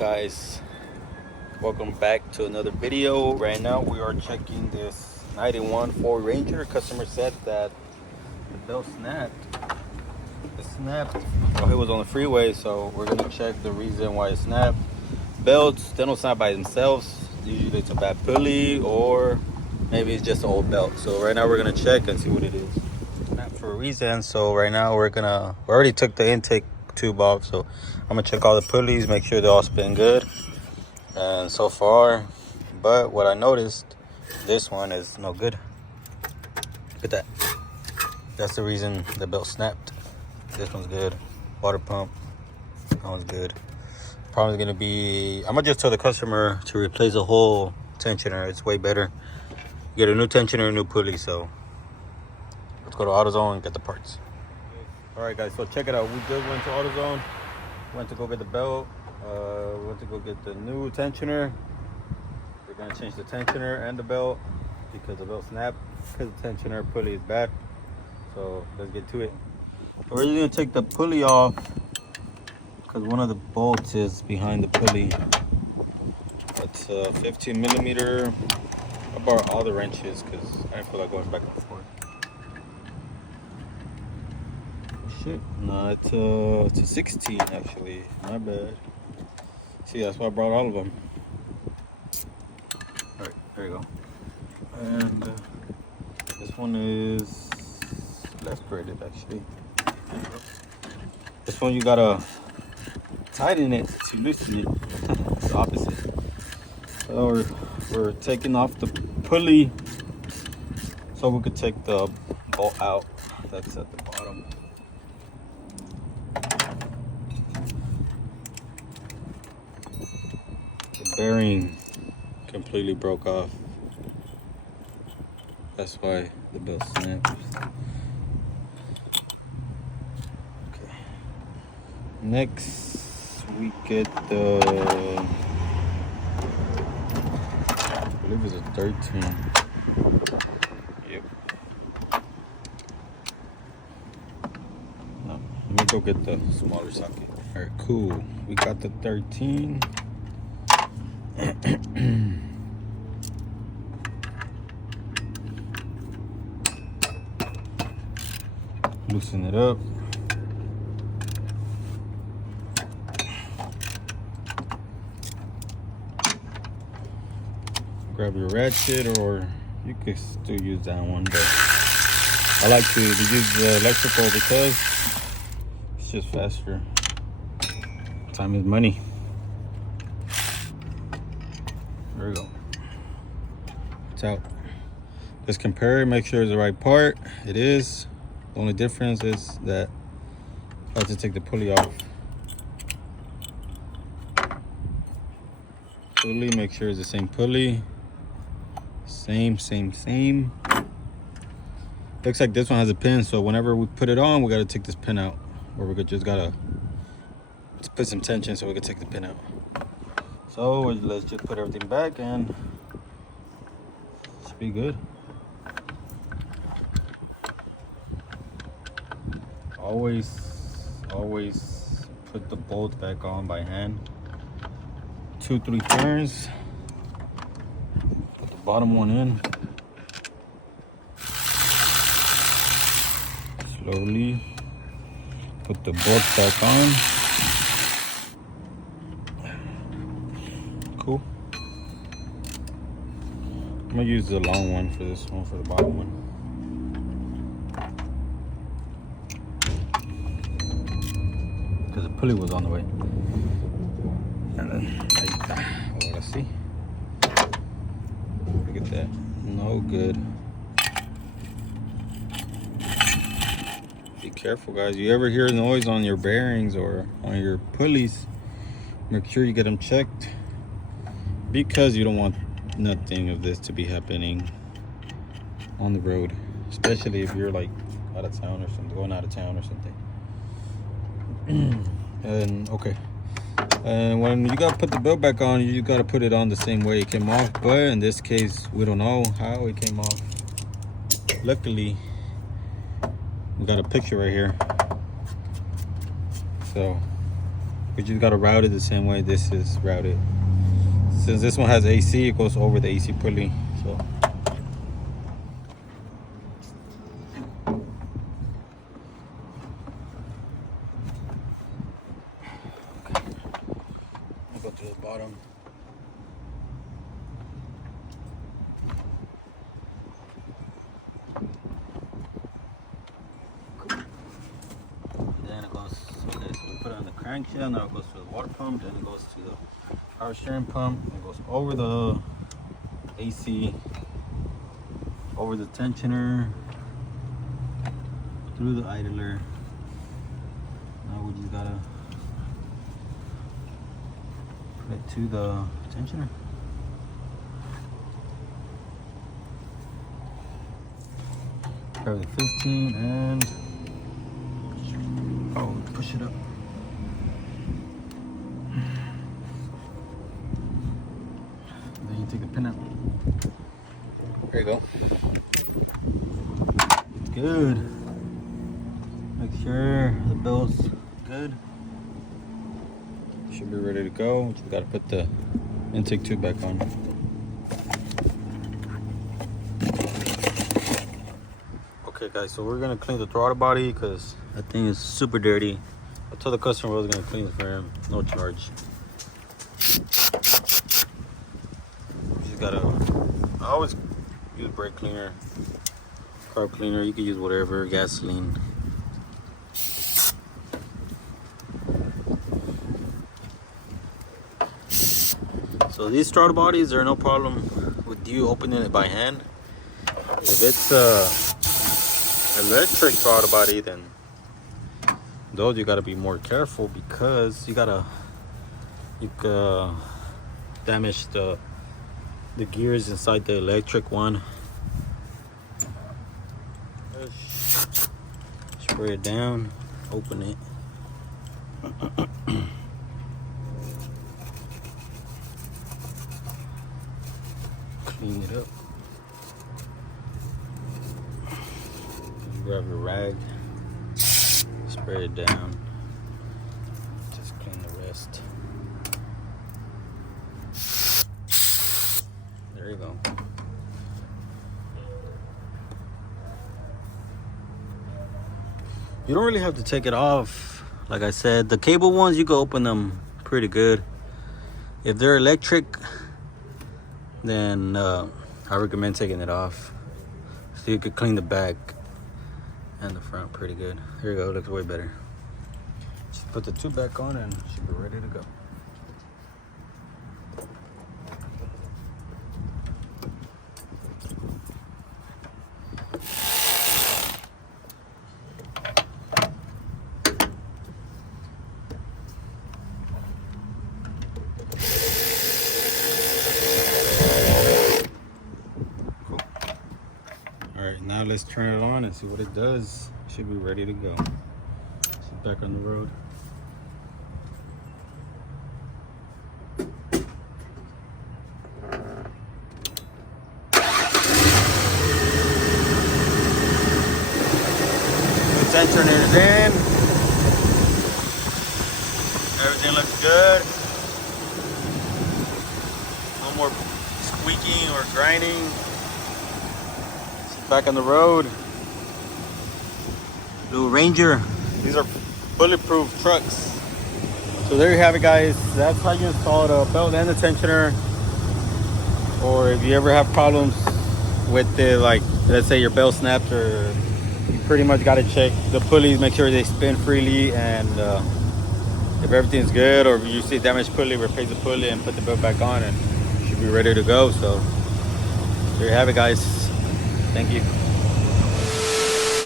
Guys, welcome back to another video. Right now we are checking this 91 Ford Ranger. Customer said that the belt snapped. It snapped while it was on the freeway, so we're gonna check the reason why it snapped. Belts, they don't snap by themselves. Usually it's a bad pulley or maybe it's just an old belt. So right now we're gonna check and see what it is. Snapped for a reason, so right now we already took the intake tube off, so I'm gonna check all the pulleys, make sure they're all spin good. And so far, but what I noticed, this one is no good. Look at that. That's the reason the belt snapped. This one's good. Water pump, that one's good. Probably gonna be, I'm gonna just tell the customer to replace the whole tensioner. It's way better. Get a new tensioner, a new pulley. So let's go to AutoZone and get the parts. All right, guys, so check it out. We just went to AutoZone, went to go get the belt, went to go get the new tensioner. We're gonna change the tensioner and the belt because the belt snapped, because the tensioner pulley is bad. So let's get to it. We're just gonna take the pulley off because one of the bolts is behind the pulley. It's a 15 millimeter. I borrowed all the wrenches because I didn't feel like going back and forth. Shit, no, it's a 16 actually. My bad. See, that's why I brought all of them. All right, there you go. And this one is left braided actually. This one you gotta tighten it to loosen it. It's the opposite. So we're taking off the pulley so we could take the bolt out that's at the bottom. The bearing completely broke off. That's why the belt snaps. Okay. Next we get the, I believe it's a 13. Yep. No, let me go get the smaller socket. All right, cool. We got the 13. Loosen it up. Grab your ratchet, or you could still use that one, but I like to use the electrical because it's just faster. Time is money. There we go. It's out. Let's compare it, make sure it's the right part. It is. The only difference is that I have to take the pulley off. Pulley, make sure it's the same pulley. Same. Looks like this one has a pin, so whenever we put it on, we gotta take this pin out. Or we just gotta put some tension so we can take the pin out. So let's just put everything back and it should be good. Always put the bolts back on by hand. 2-3 turns. Put the bottom one in. Slowly put the bolts back on. Cool. I'm gonna use the long one for this one, for the bottom one. Because the pulley was on the way. And then, oh, let's see. Look at that. No good. Be careful, guys. You ever hear noise on your bearings or on your pulleys, make sure you get them checked, because you don't want nothing of this to be happening on the road, especially if you're like out of town or something, going out of town or something. And okay, and when you gotta put the belt back on, you gotta put it on the same way it came off, but in this case we don't know how it came off. Luckily we got a picture right here, so We just gotta route it the same way this is routed. Since this one has AC, it goes over the AC pulley. So I'll go to the bottom. Then it goes, okay, so we put it on the crankshaft, now it goes to the water pump, then it goes to the power steering pump, it goes over the AC, over the tensioner, through the idler. Now we just gotta put it to the tensioner. Probably 15 and push it up. Then you take the pin out. There you go. It's good. Make sure the belt's good. Should be ready to go. Just gotta put the intake tube back on. Okay guys, so we're gonna clean the throttle body because that thing is super dirty. I told the customer I was gonna clean it for him, no charge. Just gotta, I always use brake cleaner, carb cleaner, you can use whatever, gasoline. So these throttle bodies are no problem with you opening it by hand. If it's electric throttle body, then those you gotta be more careful because you could damage the gears inside the electric one. Spray it down, open it. Clean it up. Grab your rag, spray it down, just clean the rest. There you go. You don't really have to take it off. Like I said, the cable ones, you can open them pretty good. If they're electric, then I recommend taking it off so you could clean the back and the front pretty good. There you go, looks way better. Just put the tube back on and it should be ready to go. Cool. All right, now let's turn it on and see what it does. It should be ready to go. So back on the road. The tensioner is in. Everything looks good. No more squeaking or grinding. Back on the road. Blue Ranger. These are bulletproof trucks. So there you have it, guys. That's how you install the belt and the tensioner. Or if you ever have problems with the, like, let's say your belt snapped, or you pretty much got to check the pulleys, make sure they spin freely, and if everything's good, or if you see a damaged pulley, replace the pulley and put the belt back on, and you should be ready to go. So there you have it, guys. Thank you.